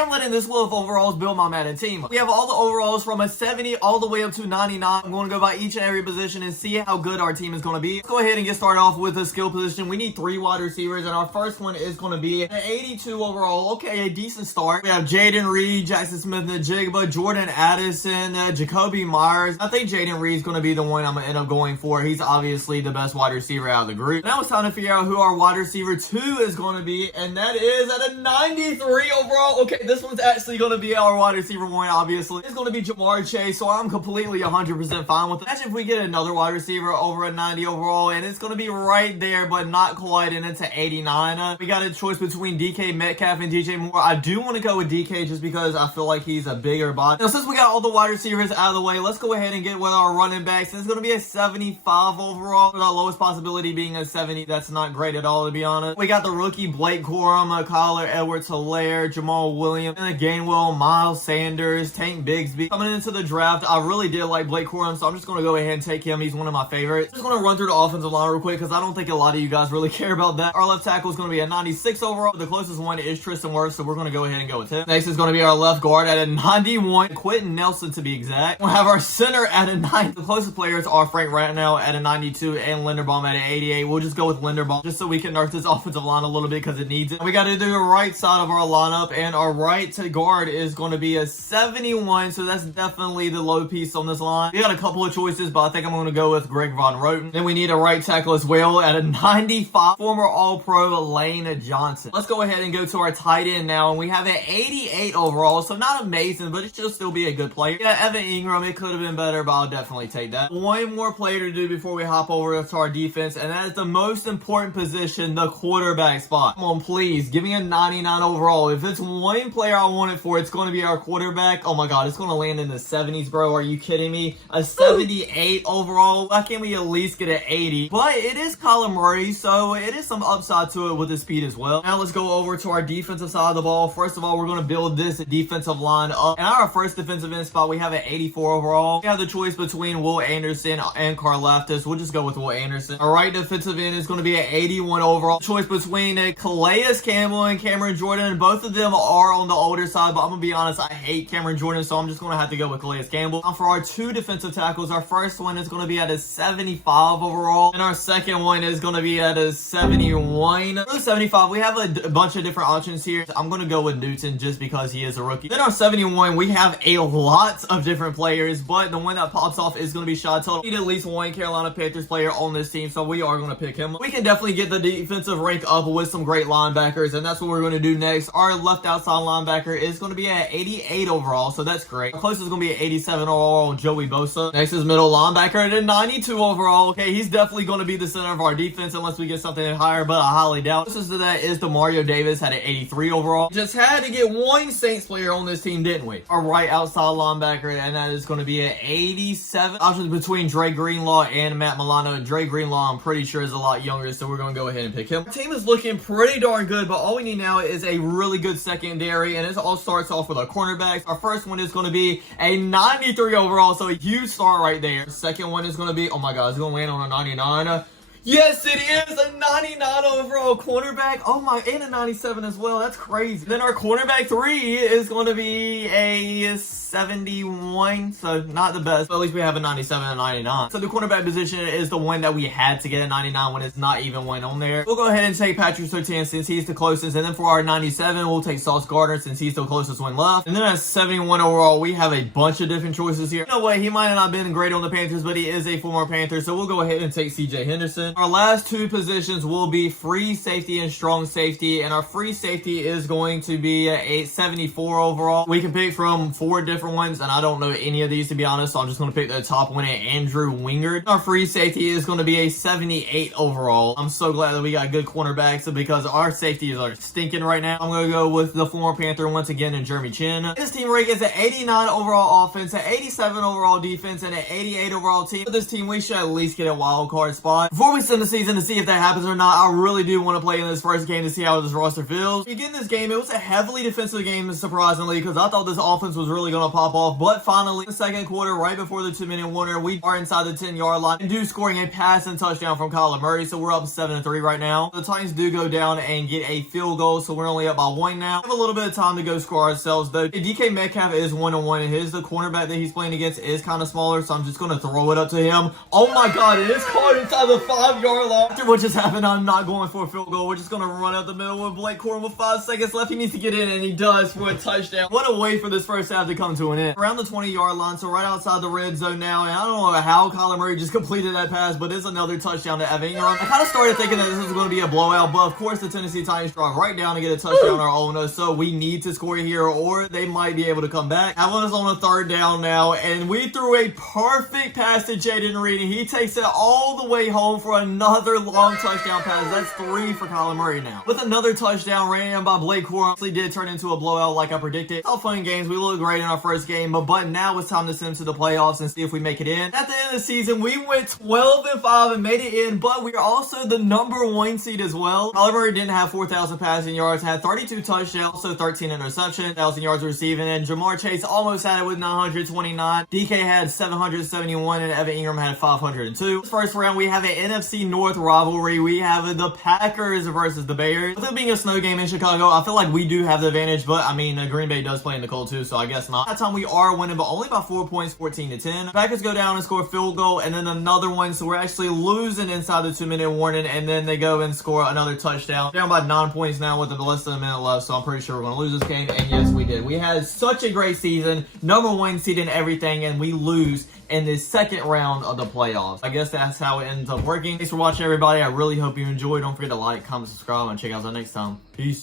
am letting this low of overalls build my Madden team. We have all the overalls from a 70 all the way up to 99. I'm going to go by each and every position and see how good our team is going to be. Let's go ahead and get started off with the skill position. We need 3 wide receivers, and our first one is going to be an 82 overall. Okay, a decent start. We have Jaden Reed, Jackson Smith-Njigba, Jordan Addison, Jacoby Myers. I think Jaden Reed is going to be the one I'm going to end up going for. He's obviously the best wide receiver out of the group. Now it's time to figure out who our wide receiver 2 is going to be, and that is at a 93 overall. Okay, this one's actually going to be our wide receiver 1, obviously. It's going to be Jamar Chase, so I'm completely 100% fine with it. Imagine if we get another wide receiver over a 90 overall, and it's going to be right there, but not quite, and it's an 89. We got a choice between DK Metcalf and DJ Moore. I do want to go with DK just because I feel like he's a bigger body. Now, since we got all the wide receivers out of the way, let's go ahead and get with our running backs. It's going to be a 75 overall, with our lowest possibility being a 70. That's not great at all, to be honest. We got the rookie Blake Corum, Kyler Edwards-Helaire, Jamal Williams, and Gainwell, Miles Sanders, Tank Bigsby. Coming into the draft, I really did like Blake Corum, so I'm just going to go ahead and take him. He's one of my favorites. Just going to run through the offensive line real quick because I don't think a lot of you guys really care about that. Our left tackle is going to be a 96 overall. The closest one is Tristan Wirfs, so we're going to go ahead and go with him. Next is going to be our left guard at a 91, Quentin Nelson to be exact. We'll have our center at a 90. The closest players are Frank Ratnell at a 92 and Linderbaum at an 88. We'll just go with Linderbaum just so we can nerf this offensive line a little bit because it needs it. We got to do the right side of our lineup, and our right guard is going to be a 71, so that's definitely the low piece on this line. We got a couple of choices, but I think I'm going to go with Greg Von Roten. Then we need a right tackle as well at a 95, former All-Pro Lane Johnson. Let's go ahead and go to our tight end now, and we have an 88 overall, so not amazing, but it should still be a good player. Yeah, Evan Ingram, it could have been better, but I'll definitely take that. One more player to do before we hop over to our defense, and that is the most important position, the quarterback spot. Come on, please, give me a 99 overall. If it's one player I want it for, it's going to be our quarterback. Oh my god, it's going to land in the 70s, bro. Are you kidding me? A 78 overall? Why can't we at least get an 80? But it is Kyler Murray, so it is some upside to it with his speed as well. Now let's go over to our defensive side of the ball. First of all, we're going to build this defensive line up. And our first defensive end spot, we have an 84 overall. We have the choice between Will Anderson and Karlaftis. We'll just go with Will Anderson. Our right defensive end is going to be an 81 overall. Choice between Calais Campbell and Cameron Jordan. Both of them are on the older side, but I'm going to be honest, I hate Cameron Jordan, so I'm just going to have to go with Calais Campbell. Now for our 2 defensive tackles, our first one is going to be at a 75 overall, and our second one is going to be at a 71. For the 75, we have a bunch of different options here. I'm going to go with Newton just because he is a rookie. Then our 71, we have a lot of different players, but the one that pops off is going to be Shad Tuttle. We need at least one Carolina Panthers player on this team, so we are going to pick him. We can definitely get the defensive rank up with some great linebackers, and that's what we're going to do next. Our left outside linebacker is going to be at 88 overall, so that's great. Our closest is going to be at 87 overall, Joey Bosa. Next is middle linebacker at a 92 overall. Okay, he's definitely going to be the center of our defense unless we get something higher, but I highly doubt. Closest to that is Demario Davis at an 83 overall. Just had to get one Saints player on this team, didn't we? Our right outside linebacker, and that is going to be an 87. Options between Dre Greenlaw and Matt Milano. Dre Greenlaw, I'm pretty sure, is a lot younger, so we're going to go ahead and pick him. Our team is looking pretty darn good, but all we need now is a really good secondary, and it all starts off with our cornerbacks. Our first one is going to be a 93 overall, so a huge start right there. The second one is going to be, oh my god, it's going to land on a 99. Yes, it is a 99 overall cornerback. Oh my, and a 97 as well. That's crazy. Then our cornerback 3 is going to be a 71, so not the best, but at least we have a 97 and a 99. So the cornerback position is the one that we had to get a 99 when it's not even one on there. We'll go ahead and take Patrick Surtain since he's the closest, and then for our 97, we'll take Sauce Gardner since he's the closest one left. And then at 71 overall, we have a bunch of different choices here. You know what, he might have not been great on the Panthers, but he is a former Panther, so we'll go ahead and take CJ Henderson. Our last 2 positions will be free safety and strong safety, and our free safety is going to be a 74 overall. We can pick from 4 different ones, and I don't know any of these to be honest, so I'm just going to pick the top one at Andrew Wingard. Our free safety is going to be a 78 overall. I'm so glad that we got good cornerbacks because our safeties are stinking right now. I'm going to go with the former Panther once again and Jeremy Chin. His team rank is an 89 overall offense, an 87 overall defense, and an 88 overall team. For this team, we should at least get a wild card spot. Before we extend the season to see if that happens or not. I really do want to play in this first game to see how this roster feels. Again, this game, it was a heavily defensive game, surprisingly, because I thought this offense was really going to pop off. But finally, the second quarter, right before the 2-minute warner, we are inside the 10-yard line and do scoring a pass and touchdown from Kyler Murray. So we're up 7-3 right now. The Titans do go down and get a field goal, so we're only up by 1 now. We have a little bit of time to go score ourselves, though. DK Metcalf is 1-on-1, and the cornerback that he's playing against is kind of smaller, so I'm just going to throw it up to him. Oh my god, it is caught inside the 5-yard line. After what just happened, I'm not going for a field goal. We're just going to run out the middle with Blake Corum with 5 seconds left. He needs to get in, and he does for a touchdown. What a way for this first half to come to an end. Around the 20-yard line, so right outside the red zone now, and I don't know how Kyler Murray just completed that pass, but it's another touchdown to Evan Ingram. I kind of started thinking that this was going to be a blowout, but of course the Tennessee Titans drive right down to get a touchdown on our own, so we need to score here or they might be able to come back. That one is on a 3rd down now, and we threw a perfect pass to Jaden Reed, and he takes it all the way home for another long touchdown pass. That's 3 for Kyler Murray now. With another touchdown ran in by Blake Corum, actually did turn into a blowout like I predicted. It's all fun games. We look great in our first game, but now it's time to send to the playoffs and see if we make it in. At the end of the season, we went 12-5 and made it in, but we are also the #1 seed as well. Kyler Murray didn't have 4,000 passing yards, had 32 touchdowns, also 13 interceptions, 1,000 yards receiving, and Jamar Chase almost had it with 929. DK had 771, and Evan Ingram had 502. This first round, we have an NFC North rivalry. We have the Packers versus the Bears. With it being a snow game in Chicago, I feel like we do have the advantage, but I mean, Green Bay does play in the cold too, so I guess not. That time we are winning, but only by 4 points, 14-10. Packers go down and score a field goal, and then another one, so we're actually losing inside the 2-minute warning, and then they go and score another touchdown. Down by 9 points now with less than a minute left, so I'm pretty sure we're going to lose this game, and yes, we did. We had such a great season, #1 seed in everything, and we lose in the second round of the playoffs. I guess that's how it ends up working. Thanks for watching, everybody. I really hope you enjoyed. Don't forget to like, comment, subscribe, and check out us next time. Peace.